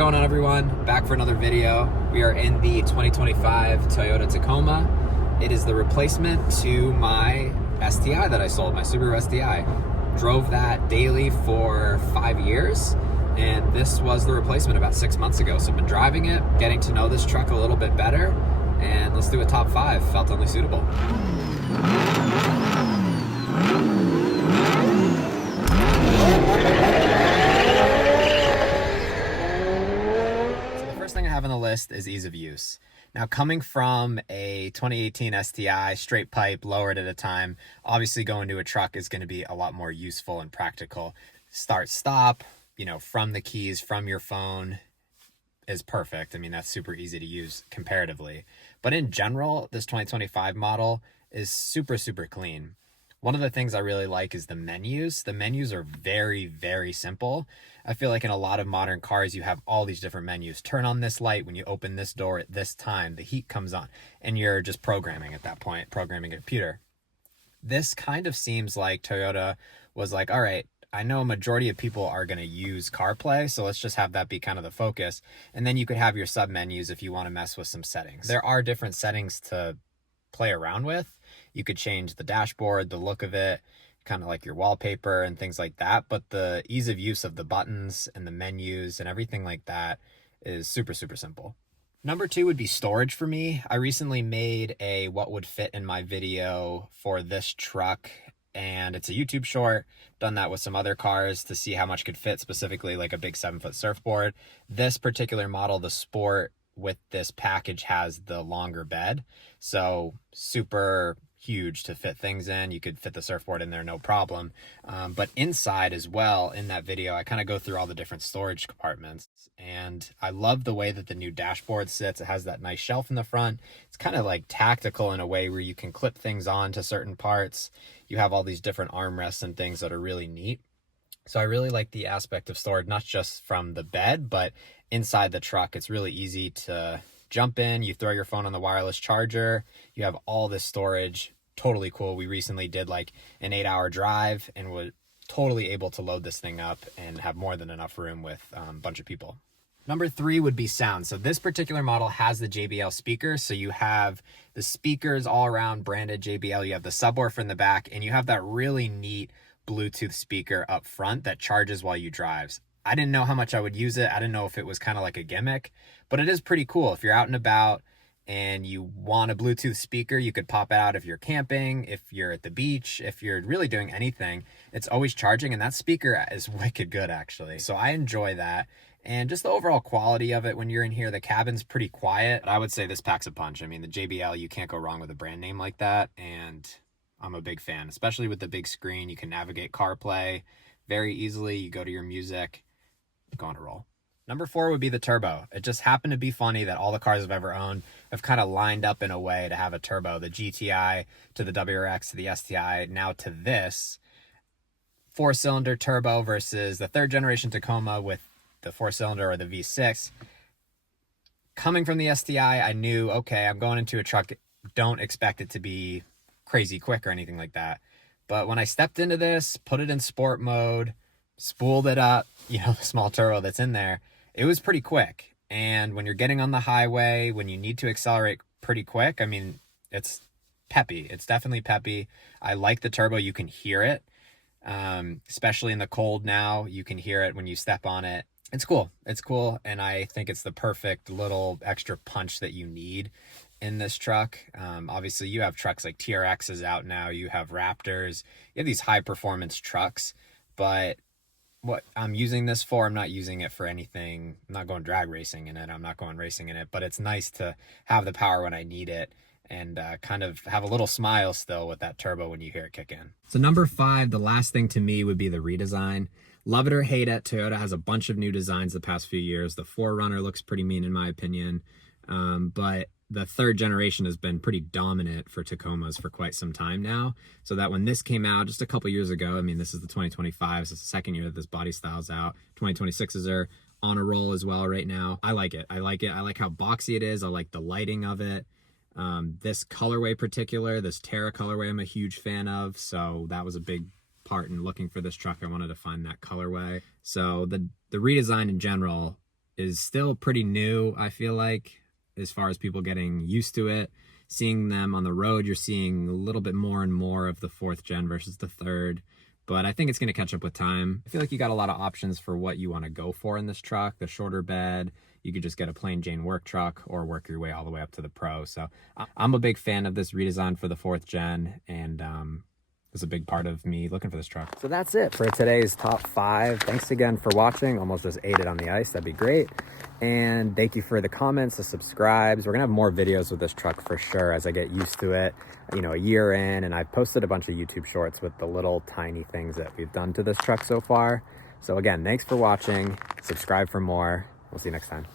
going on, everyone? Back for another video. We are in the 2025 Toyota Tacoma. It is the replacement to my STI that I sold, my Subaru STI. Drove that daily for 5 years, and this was the replacement about 6 months ago. So I've been driving it, getting to know this truck a little bit better, and let's do a top 5. Felt only suitable. On the list is ease of use. Now, coming from a 2018 STI, straight pipe, lowered at a time, obviously going to a truck is going to be a lot more useful and practical. Start, stop, from the keys, from your phone is perfect. I mean, that's super easy to use comparatively. But in general, this 2025 model is super, super clean. One of the things I really like is the menus. The menus are very, very simple. I feel like in a lot of modern cars, you have all these different menus. Turn on this light when you open this door at this time, the heat comes on, and you're just programming at that point, programming a computer. This kind of seems like Toyota was like, all right, I know a majority of people are going to use CarPlay, so let's just have that be kind of the focus. And then you could have your sub menus if you want to mess with some settings. There are different settings to play around with. You could change the dashboard, the look of it, kind of like your wallpaper and things like that. But the ease of use of the buttons and the menus and everything like that is super, super simple. Number 2 would be storage for me. I recently made a what would fit in my video for this truck, and it's a YouTube short. Done that with some other cars to see how much could fit, specifically like a big 7-foot surfboard. This particular model, the Sport, with this package has the longer bed, so super huge to fit things in. You could fit the surfboard in there, no problem. But inside as well, in that video, I kind of go through all the different storage compartments, and I love the way that the new dashboard sits. It has that nice shelf in the front. It's kind of like tactical in a way where you can clip things on to certain parts. You have all these different armrests and things that are really neat. So I really like the aspect of storage, not just from the bed, but inside the truck. It's really easy to jump in, you throw your phone on the wireless charger, you have all this storage. Totally cool. We recently did like an 8-hour drive and were totally able to load this thing up and have more than enough room with a bunch of people. Number 3 would be sound. So this particular model has the JBL speaker. So you have the speakers all around branded JBL, you have the subwoofer in the back, and you have that really neat Bluetooth speaker up front that charges while you drive. I didn't know how much I would use it. I didn't know if it was kind of like a gimmick, but it is pretty cool. If you're out and about and you want a Bluetooth speaker, you could pop it out if you're camping, if you're at the beach, if you're really doing anything. It's always charging, and that speaker is wicked good, actually. So I enjoy that. And just the overall quality of it when you're in here, the cabin's pretty quiet. I would say this packs a punch. I mean, the JBL, you can't go wrong with a brand name like that, and I'm a big fan, especially with the big screen. You can navigate CarPlay very easily. You go to your music, go on a roll. Number 4 would be the turbo. It just happened to be funny that all the cars I've ever owned have kind of lined up in a way to have a turbo. The GTI to the WRX to the STI, now to this 4-cylinder turbo versus the 3rd generation Tacoma with the 4-cylinder or the V6. Coming from the STI, I knew, okay, I'm going into a truck. Don't expect it to be crazy quick or anything like that. But when I stepped into this, put it in sport mode, spooled it up, the small turbo that's in there, it was pretty quick. And when you're getting on the highway, when you need to accelerate pretty quick, I mean, it's peppy. It's definitely peppy. I like the turbo. You can hear it, especially in the cold now. You can hear it when you step on it. It's cool. It's cool. And I think it's the perfect little extra punch that you need in this truck. Obviously, you have trucks like TRXs out now. You have Raptors. You have these high performance trucks, but what I'm using this for, I'm not using it for anything. I'm not going drag racing in it. I'm not going racing in it, but it's nice to have the power when I need it and kind of have a little smile still with that turbo when you hear it kick in. So number 5, the last thing to me would be the redesign. Love it or hate it, Toyota has a bunch of new designs the past few years. The 4Runner looks pretty mean in my opinion, but the 3rd generation has been pretty dominant for Tacomas for quite some time now. So that when this came out just a couple years ago, I mean, this is the 2025, so it's the 2nd year that this body style's out. 2026s are on a roll as well right now. I like it. I like how boxy it is. I like the lighting of it. This colorway particular, this Terra colorway, I'm a huge fan of. So that was a big part in looking for this truck. I wanted to find that colorway. So the redesign in general is still pretty new, I feel like, as far as people getting used to it. Seeing them on the road, you're seeing a little bit more and more of the 4th gen versus the 3rd. But I think it's going to catch up with time. I feel like you got a lot of options for what you want to go for in this truck. The shorter bed, you could just get a plain Jane work truck or work your way all the way up to the Pro. So I'm a big fan of this redesign for the 4th gen, and was a big part of me looking for this truck. So that's it for today's top 5. Thanks again for watching. Almost just ate it on the ice. That'd be great. And thank you for the comments, the subscribes. We're gonna have more videos with this truck for sure as I get used to it, you know, a year in. And I've posted a bunch of YouTube shorts with the little tiny things that we've done to this truck so far. So again, thanks for watching. Subscribe for more. We'll see you next time.